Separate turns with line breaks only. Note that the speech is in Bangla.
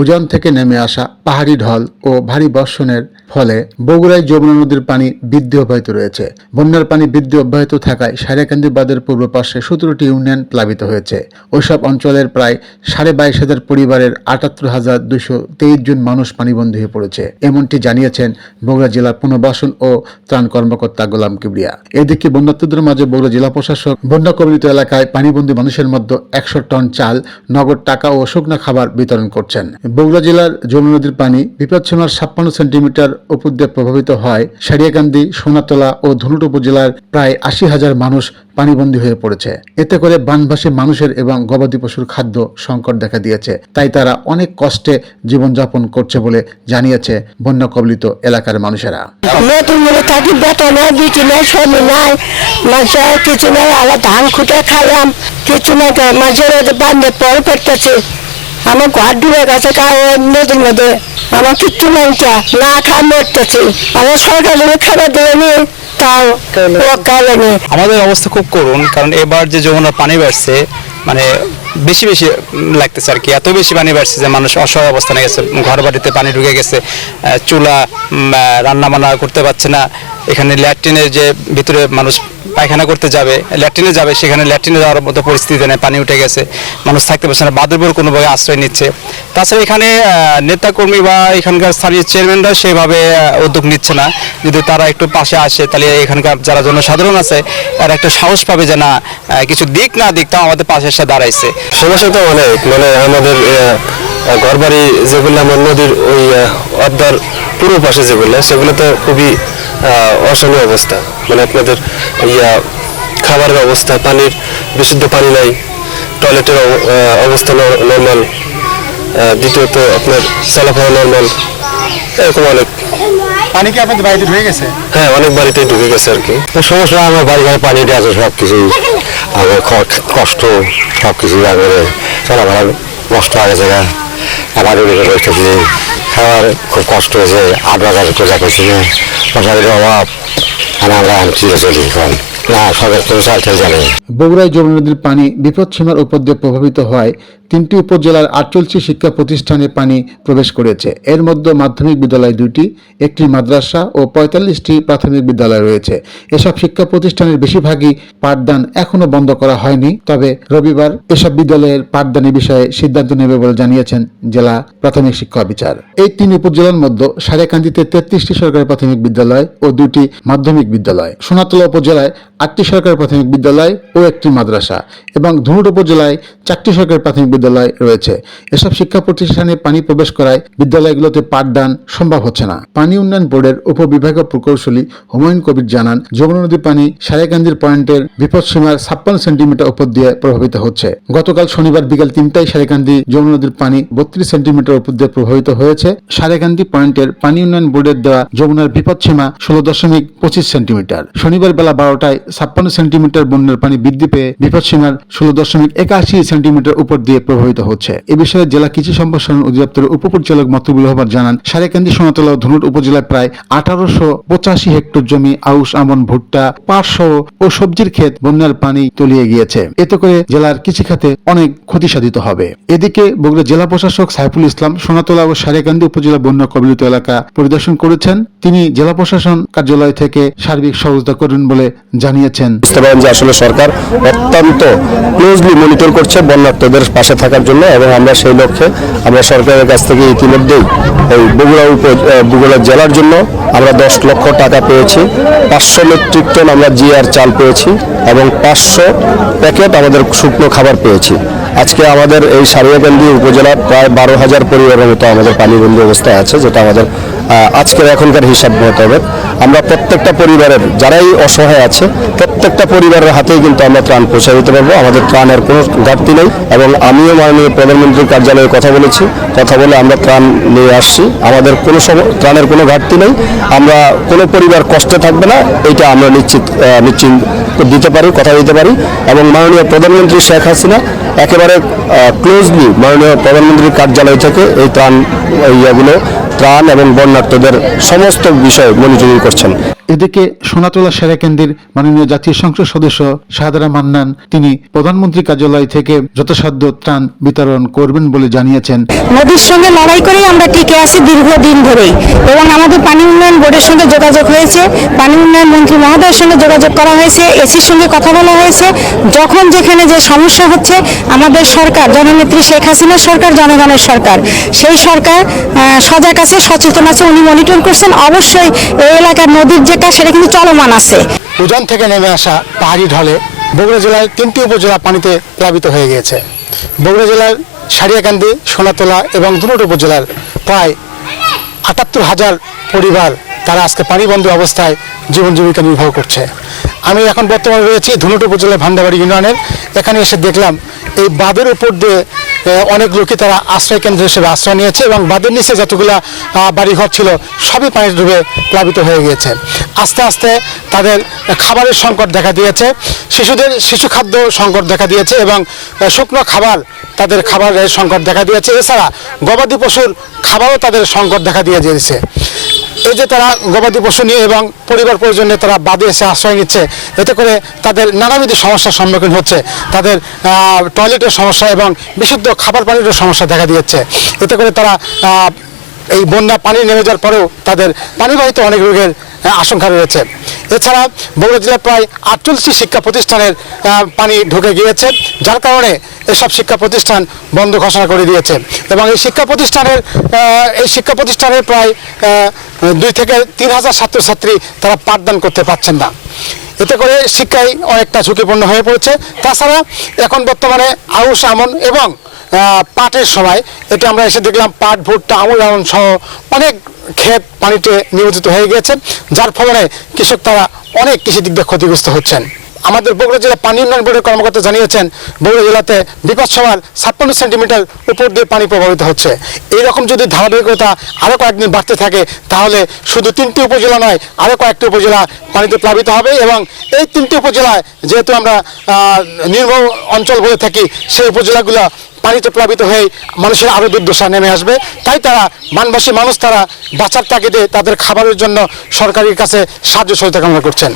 উজান থেকে নেমে আসা পাহাড়ি ঢল ও ভারী বর্ষণের ফলে বগুড়ায় যমুনা নদীর পানি বৃদ্ধি অব্যাহত রয়েছে। বন্যার পানি বৃদ্ধি অব্যাহত থাকায় সারিয়াকান্দি বাঁধের পূর্ব পাশে সতেরোটি ইউনিয়ন প্লাবিত হয়েছে। ওইসব অঞ্চলের প্রায় সাড়ে বাইশ হাজার পরিবারের আটাত্তর হাজার দুশো তেইশ জন মানুষ পানিবন্দী হয়ে পড়েছে, এমনটি জানিয়েছেন বগুড়া জেলার পুনর্বাসন ও ত্রাণ কর্মকর্তা গোলাম কিবরিয়া। এদিকে বন্যার্থীদের মাঝে বগুড়া জেলা প্রশাসক বন্যা কবলিত এলাকায় পানিবন্দী মানুষের মধ্যে একশো টন চাল, নগদ টাকা ও শুকনো খাবার বিতরণ করছেন। বগুড়া জেলার যমুনা নদীর পানি বিপদসীমার ছাপ্পান্ন সেন্টিমিটার উপর দিয়ে প্রভাবিত হয়। সারিয়াকান্দি, সোনাতলা ও ধুনুট উপজেলার প্রায় আশি হাজার মানুষ পানিবন্দী হয়ে পড়েছে। এতে করে বানভাসী মানুষের এবং গবাদি পশুর খাদ্য সংকট দেখা দিয়েছে। তাই তারা অনেক কষ্টে জীবনযাপন করছে বলে জানিয়েছে বন্যা কবলিত এলাকার মানুষেরা।
নতুন মনে থাকি বেতন কিছু নাই শনি নাই, মাঝে কিছু নাই, আবার ধান খুঁটে খাইলাম, কিছু নাই মাঝের বান্ধে পর পড়তেছে। আমার ঘর ডুবে গেছে নদীর মধ্যে আমার কিচ্ছু চা না খা মরতেছে। আমার সরকার খাবার দেয়নি তাও
আমাদের অবস্থা খুব করুন কারণ এবার যে যমুনার পানি বাড়ছে মানে বেশি বেশি লাগতেছে আর কি। এত বেশি পানি বাড়ছে যে মানুষ অসহায় অবস্থানে গেছে ঘর বাড়িতে পানি ঢুকে গেছে চুলা রান্না বান্না করতে পারছে না। এখানে ল্যাট্রিনের যে ভিতরে মানুষ পায়খানা করতে যাবে, ল্যাট্রিনে যাবে, সেখানে ল্যাট্রিনে যাওয়ার মতো পরিস্থিতি নেই, পানি উঠে গেছে, মানুষ থাকতে পারছে না বাদের উপর কোনোভাবে আশ্রয় নিচ্ছে। তাছাড়া এখানে নেতাকর্মী বা এখানকার স্থানীয় চেয়ারম্যানরা সেভাবে উদ্যোগ নিচ্ছে না। যদি তারা একটু পাশে আসে, তাহলে এখানকার যারা জনসাধারণ আছে তারা একটু সাহস পাবে যে না কিছু দিক না দিক তাও আমাদের পাশে এসে দাঁড়াইছে।
সমস্যা তো অনেক মানে আমাদের ঘর বাড়ি যেগুলো, আমার নদীর ওই অর্ধার পূর্ব পাশে যেগুলো সেগুলো তো খুবই আহ, অশনীয় অবস্থা। মানে আপনাদের ইয়া খাবারের অবস্থা পানির বিশুদ্ধ পানি নাই টয়লেটের অব- অবস্থা নর্মাল দ্বিতীয়ত আপনার চলাফেরা নর্মাল এরকম অনেক।
পানি কি আপনাদের বাড়িতে ঢুকে গেছে?
হ্যাঁ অনেক বাড়িতেই ঢুকে গেছে আর কি।
সমস্যা আমার বাড়ি ঘরে পানি দিয়ে আছে সব কিছু আমার খ- কষ্ট সব কিছু আমার চলাফেরা নষ্ট হয়ে গেছে। আমার বসতেছি। খাওয়ার খুব কষ্ট হয়েছে আট বাজার কোজা পেয়েছি মশারির অভাব আমরা আনছি চলি এখন।
বগুড়ায় যমুনা নদীর পানি বিপদসীমার উপর দিয়ে প্রভাবিত হয় তিনটি উপজেলার আটচল্লিশটি শিক্ষা প্রতিষ্ঠানে পানি প্রবেশ করেছে। এর মধ্যে মাধ্যমিক বিদ্যালয় দুটি একটি মাদ্রাসা ও পঁয়তাল্লিশটি প্রাথমিক বিদ্যালয় রয়েছে। এসব শিক্ষা প্রতিষ্ঠানের বেশিরভাগই পাঠদান এখনও বন্ধ করা হয়নি। তবে রবিবার এসব বিদ্যালয়ের পাঠদানের বিষয়ে সিদ্ধান্ত নেবে বলে জানিয়েছেন জেলা প্রাথমিক শিক্ষা বিচার এই তিন উপজেলার মধ্যে সারেকান্দিতে তেত্রিশটি সরকারি প্রাথমিক বিদ্যালয় ও দুটি মাধ্যমিক বিদ্যালয়। সোনাতলা উপজেলায় আটটি সরকারি প্রাথমিক বিদ্যালয় ও একটি মাদ্রাসা এবং ধুনুট উপজেলায় চারটি সরকারি প্রাথমিক বিদ্যালয় রয়েছে। এসব শিক্ষা প্রতিষ্ঠানে পানি প্রবেশ করায় বিদ্যালয়গুলোতে পাঠদান সম্ভব হচ্ছে না। পানি উন্নয়ন বোর্ডের উপবিভাগীয় প্রকৌশলী হুমায়ুন কবির জানান যমুনা নদীর পানি সারেকান্দির পয়েন্টের বিপদসীমার ছাপ্পান্ন সেন্টিমিটার উপর দিয়ে প্রভাবিত হচ্ছে। গতকাল শনিবার বিকেল তিনটায় সারেকান্দি যমুনা নদীর পানি বত্রিশ সেন্টিমিটার উপর দিয়ে প্রভাবিত হয়েছে। সারেকান্দি পয়েন্টের পানি উন্নয়ন বোর্ডের দেওয়া যমুনার বিপদসীমা ষোলো দশমিক পঁচিশ সেন্টিমিটার। শনিবার বেলা বারোটায় ছাপ্পান্ন সেন্টিমিটার বন্যার পানি বৃদ্ধি পেয়ে বিপদসীমার ষোলো দশমিক একাশি সেন্টিমিটার উপর দিয়ে প্রভাবিত হচ্ছে। এ বিষয়ে জেলা কৃষি সম্প্রসারণ অধিদপ্তরের উপপরিচালক মতবুল রহমান জানান, সারেকান্দি, সোনাতলা ও ধনুট উপজেলায় প্রায় আঠারোশো পঁচাশি হেক্টর জমি, আউশ, আমন, ভুট্টা পাঁচশো ও সবজির ক্ষেত বন্যার পানি তলিয়ে গিয়েছে। এতে করে জেলার কৃষিখাতে অনেক ক্ষতি সাধিত হবে। এদিকে বগুড়া জেলা প্রশাসক সাইফুল ইসলাম সোনাতলা ও সারেকান্দি উপজেলা বন্যা কবলিত এলাকা পরিদর্শন করেছেন। তিনি জেলা প্রশাসন কার্যালয় থেকে সার্বিক সহযোগিতা করেন বলে জানিয়েছেন।
বুঝতে পারেন যে আসলে সরকার অত্যন্ত ক্লোজলি মনিটর করছে বন্যার্থদের পাশে থাকার জন্য এবং আমরা সেই লক্ষ্যে আমরা সরকারের কাছ থেকে ইতিমধ্যেই এই বগুড়া উপ বগুড়া জেলার জন্য আমরা দশ লক্ষ টাকা পেয়েছি। পাঁচশো মেট্রিক টন আমরা জিআর চাল পেয়েছি এবং পাঁচশো প্যাকেট আমাদের শুকনো খাবার পেয়েছি। আজকে আমাদের এই সারিয়াকান্দি উপজেলার প্রায় বারো হাজার পরিবারের মতো আমাদের পানিবন্দী অবস্থায় আছে, যেটা আমাদের আজকের এখনকার হিসাব মোতাবেক আমরা প্রত্যেকটা পরিবারের যারাই অসহায় আছে, প্রত্যেকটা পরিবারের হাতেই কিন্তু আমরা ত্রাণ পৌঁছে দিতে পারব। আমাদের ত্রাণের কোনো ঘাটতি নেই এবং আমিও মাননীয় প্রধানমন্ত্রীর কার্যালয়ে কথা বলেছি। কথা বলে আমরা ত্রাণ নিয়ে আসছি। আমাদের কোনো ত্রাণের কোনো ঘাটতি নেই। আমরা কোনো পরিবার কষ্টে থাকবে না। এটা আমরা নিশ্চিত নিশ্চিন্ত দিতে পারি, কথা দিতে পারি। এবং মাননীয় প্রধানমন্ত্রী শেখ হাসিনা একেবারে ক্লোজলি মাননীয় প্রধানমন্ত্রীর কার্যালয় থেকে এই ত্রাণ ইয়েগুলো ত্রাণ এবং বন্যার্থদের সমস্ত বিষয় মনিটরিং করছেন।
এদিকে সোনাতলা সেরা কেন্দ্রের মাননীয় জাতীয় সংসদ সদস্য শাহাদারা মান্নান, তিনি প্রধানমন্ত্রী কার্যালয় থেকে যথাসাধ্য ত্রাণ বিতরণ করবেন বলে জানিয়েছেন।
নদীর সঙ্গে লড়াই করেই আমরা টিকে আছি দীর্ঘদিন ধরেই এবং আমাদের পানি উন্নয়ন বোর্ডের সঙ্গে যোগাযোগ হয়েছে। পানি উন্নয়ন মন্ত্রী মহোদয়ের সঙ্গে যোগাযোগ করা হয়েছে, এসির সঙ্গে কথা বলা হয়েছে। যখন যেখানে যে সমস্যা হচ্ছে, আমাদের সরকার, জননেত্রী শেখ হাসিনা সরকার, জনগণের সরকার, সেই সরকার সজাগ আছে, সচেতন আছে, উনি মনিটর করছেন। অবশ্যই এই এলাকার নদীর যেটা সেটা কিন্তু চলমান আছে।
উজান থেকে নেমে আসা পাহাড়ি ঢলে বগুড়া জেলার তিনটি উপজেলা পানিতে প্লাবিত হয়ে গিয়েছে। বগুড়া জেলার সারিয়াকান্দি, সোনাতলা এবং ধুনট উপজেলার প্রায় আটাত্তর হাজার পরিবার তারা আজকে পানিবন্দী অবস্থায় জীবন জীবিকা নির্বাহ করছে। আমি এখন বর্তমানে রয়েছি ধুনট উপজেলার ভান্ডাবাড়ি ইউনিয়নের। এখানে এসে দেখলাম এই বাঁধের উপর দিয়ে অনেক লোকই তারা আশ্রয় কেন্দ্র হিসেবে আশ্রয় নিয়েছে এবং বাঁধের নিচে যতগুলা বাড়িঘর ছিল, সবই পানির ডুবে প্লাবিত হয়ে গিয়েছে। আস্তে আস্তে তাদের খাবারের সংকট দেখা দিয়েছে, শিশুদের, শিশু খাদ্য সংকট দেখা দিয়েছে এবং শুকনো খাবার তাদের খাবারের সংকট দেখা দিয়েছে। এছাড়া গবাদি পশুর খাবারও তাদের সংকট দেখা দিয়ে দিয়েছে। এই যে তারা গবাদি পশু নিয়ে এবং পরিবার পরিজন তারা বাদে এসে আশ্রয় নিচ্ছে, এতে করে তাদের নানাবিধ সমস্যার সম্মুখীন হচ্ছে। তাদের টয়লেটের সমস্যা এবং বিশুদ্ধ খাবার পানিরও সমস্যা দেখা দিয়েছে। এতে করে তারা এই বন্যা পানি নেমে যাওয়ার পরেও তাদের পানিবাহিত অনেক রোগের আশঙ্কা রয়েছে। এছাড়া বগুড়া জেলার প্রায় আটচল্লিশটি শিক্ষা প্রতিষ্ঠানের পানি ঢুকে গিয়েছে, যার কারণে এসব শিক্ষা প্রতিষ্ঠান বন্ধ ঘোষণা করে দিয়েছে। এবং এই শিক্ষা প্রতিষ্ঠানের এই শিক্ষা প্রতিষ্ঠানের প্রায় দুই থেকে তিন হাজার ছাত্রছাত্রী তারা পাঠদান করতে পারছেন না। এতে করে শিক্ষায় অনেকটা ঝুঁকিপূর্ণ হয়ে পড়েছে। তাছাড়া এখন বর্তমানে আউশ আমন এবং পাটের সময়, এটা আমরা এসে দেখলাম, পাট, ভুট্টা, আমুল আমন সহ অনেক ক্ষেত পানিতে নিয়োজিত হয়ে গিয়েছে যার ফলে কৃষক তারা অনেক কৃষি দিক দিয়ে ক্ষতিগ্রস্ত হচ্ছেন। আমাদের বগুড়া জেলা পানি উন্নয়ন বোর্ডের কর্মকর্তা জানিয়েছেন, বগুড়া জেলাতে বিপদ সমান ছাপ্পান্ন সেন্টিমিটার উপর দিয়ে পানি প্রভাবিত হচ্ছে। এইরকম যদি ধারাবাহিকতা আরও কয়েকদিন বাড়তে থাকে, তাহলে শুধু তিনটি উপজেলা নয় আরও কয়েকটি উপজেলা পানিতে প্লাবিত হবে এবং এই তিনটি উপজেলায় যেহেতু আমরা নির্ভর অঞ্চল বলে থাকি, সেই উপজেলাগুলো পানিতে প্লাবিত হয়ে মানুষের আরও দুর্দশা নেমে আসবে। তাই তারা মানবাসী মানুষ তারা বাঁচার তাগিদে তাদের খাবারের জন্য সরকারের কাছে সাহায্য সহযোগিতা কামনা করছেন।